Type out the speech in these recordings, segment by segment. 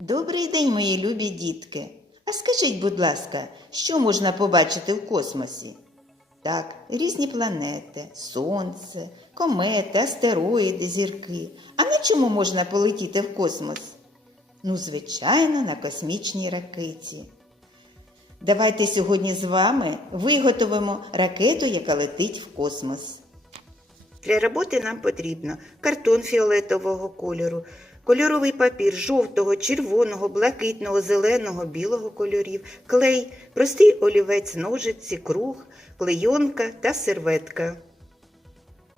Добрий день, мої любі дітки. А скажіть, будь ласка, що можна побачити в космосі? Так, різні планети, сонце, комети, астероїди, зірки. А на чому можна полетіти в космос? Ну, звичайно, на космічній ракеті. Давайте сьогодні з вами виготовимо ракету, яка летить в космос. Для роботи нам потрібно картон фіолетового кольору, кольоровий папір жовтого, червоного, блакитного, зеленого, білого кольорів, клей, простий олівець, ножиці, круг, клейонка та серветка.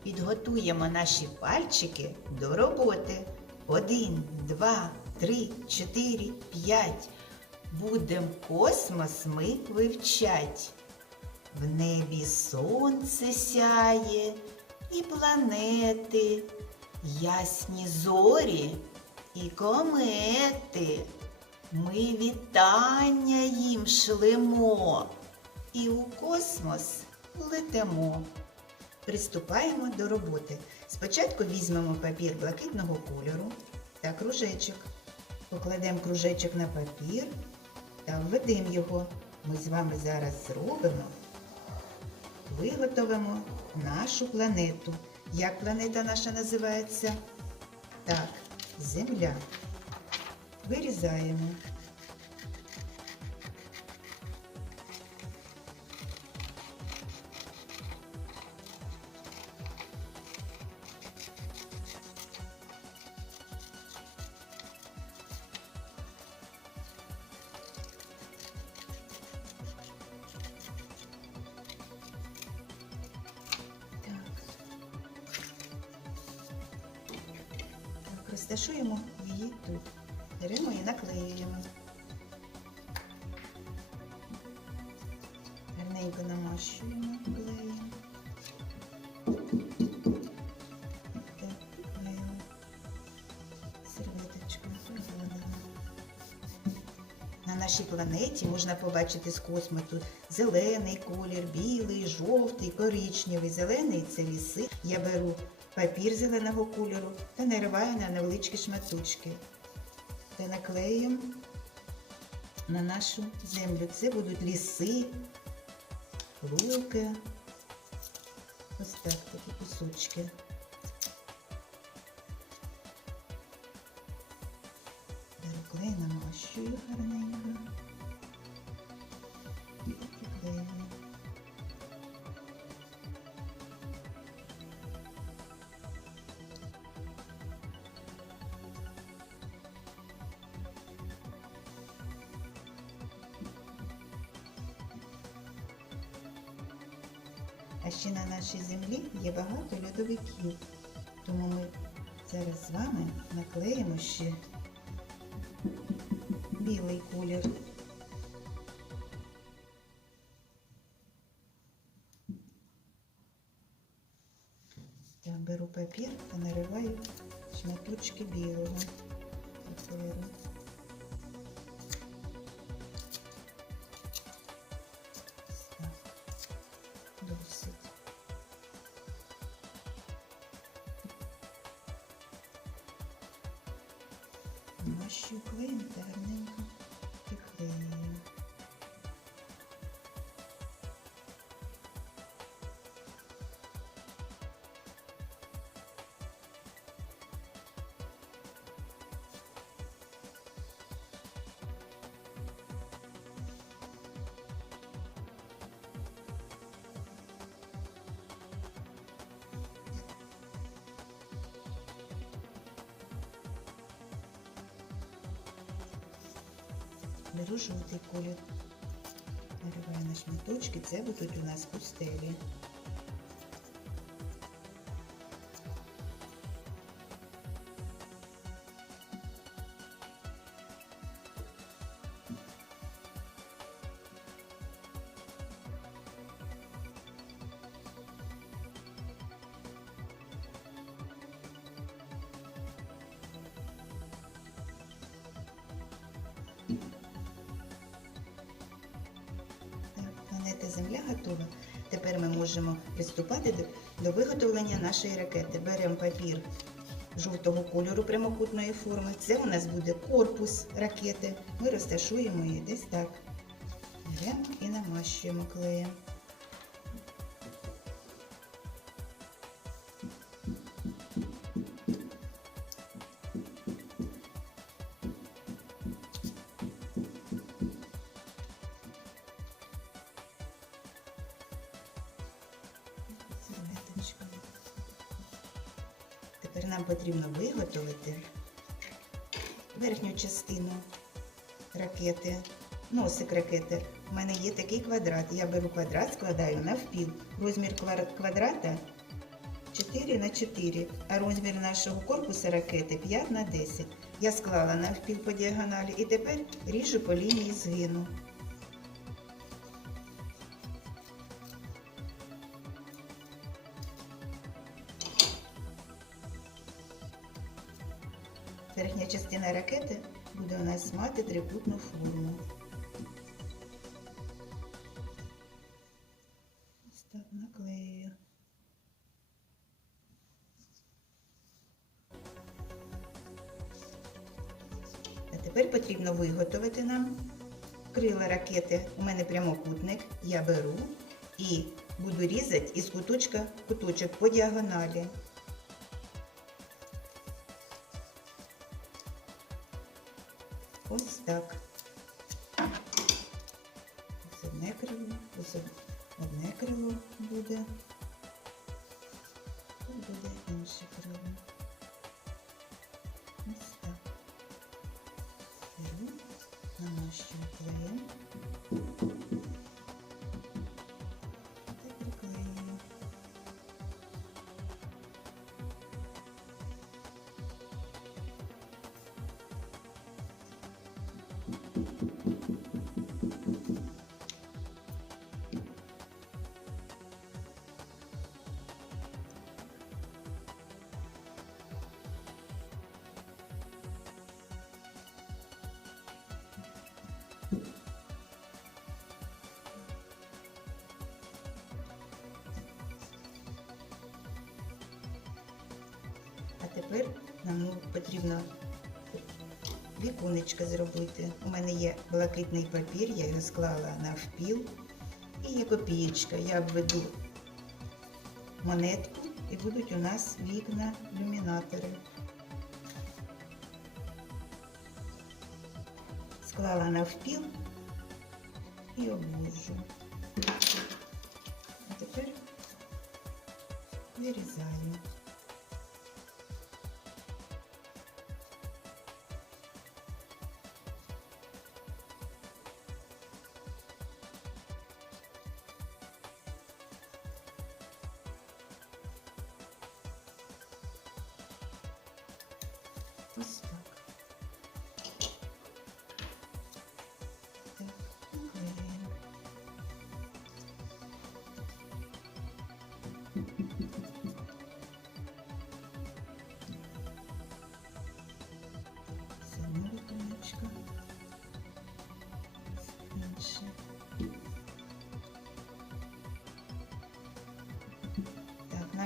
Підготуємо наші пальчики до роботи. Один, два, три, чотири, п'ять. Будем космос ми вивчать. В небі сонце сяє і планети, ясні зорі і комети. Ми вітання їм шлемо і у космос летимо. Приступаємо до роботи. Спочатку візьмемо папір блакитного кольору та кружечок. Покладемо кружечок на папір та введемо його. Ми з вами зараз зробимо виготовимо нашу планету. Як планета наша називається? Так, Земля. Вирізаємо. Розташуємо її тут. Беремо і наклеюємо. Гарненько намащуємо клеєм. Нашій планеті можна побачити з космосу зелений колір, білий, жовтий, коричневий. Зелений це ліси. Я беру папір зеленого кольору та нариваю на невеличкі шматочки. Та наклеюємо на нашу землю. Це будуть ліси, луки. Ось так, такі кусочки. Клей, намащую гарненько. І приклеюю. А ще на нашій землі є багато льодовиків. Тому ми зараз з вами наклеїмо ще білий колір. Я беру папір та нариваю шматочки білого паперу. Беру жовтий колір. Нариваю на шматочки. Це будуть у нас пустелі. Планета Земля готова. Тепер ми можемо приступати до виготовлення нашої ракети. Беремо папір жовтого кольору прямокутної форми. Це у нас буде корпус ракети. Ми розташуємо її десь так. Беремо і намащуємо клеєм. Потрібно виготовити верхню частину ракети, носик ракети. У мене є такий квадрат. Я беру квадрат, складаю навпіл. Розмір квадрата 4 на 4, а розмір нашого корпуса ракети 5 на 10. Я склала навпіл по діагоналі і тепер ріжу по лінії згину. Верхня частина ракети буде у нас мати трикутну форму. А тепер потрібно виготовити нам крила ракети. У мене прямокутник. Я беру і буду різати із куточка куточок по діагоналі. Ось так. Ось одне крило, ось одне крило буде. Тут буде інше крило. Ось так. Беру, намащую клеєм. Ну, потрібно віконечко зробити. У мене є блакитний папір, я його склала навпіл. І є копієчка. Я обведу монетку і будуть у нас вікна люмінатори. Склала навпіл і обвожу. А тепер вирізаю.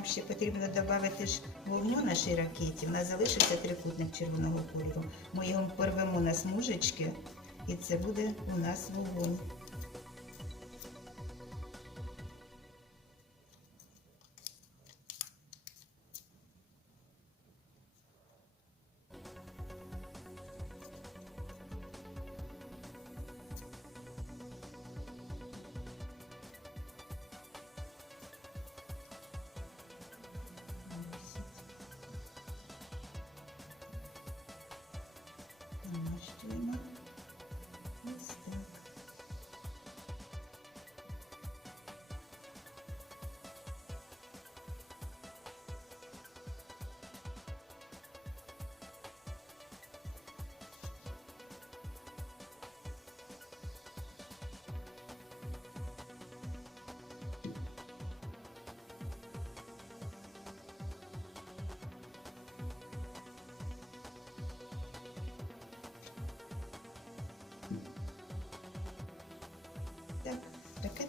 Нам ще потрібно додати ж вогню нашій ракеті. У нас залишився трикутник червоного кольору. Ми його порвемо на смужечки, і це буде у нас вогонь. Намащуємо. Ось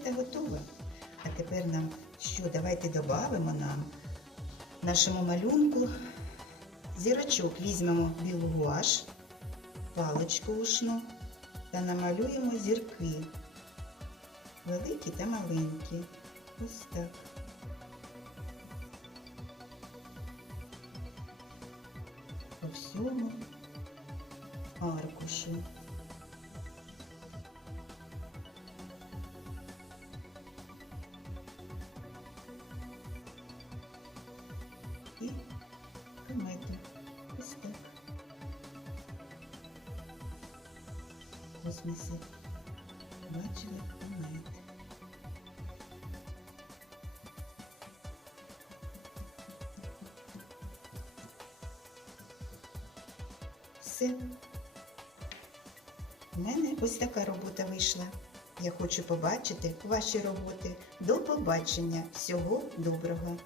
ракета готова. А тепер нам що? Давайте додамо нам нашому малюнку зірочок візьмемо білу гуаш, паличку ушну та намалюємо зірки. Великі та маленькі. Ось так. По всьому аркушу. Космосі бачили комети. Все. У мене ось така робота вийшла. Я хочу побачити ваші роботи. До побачення. Всього доброго!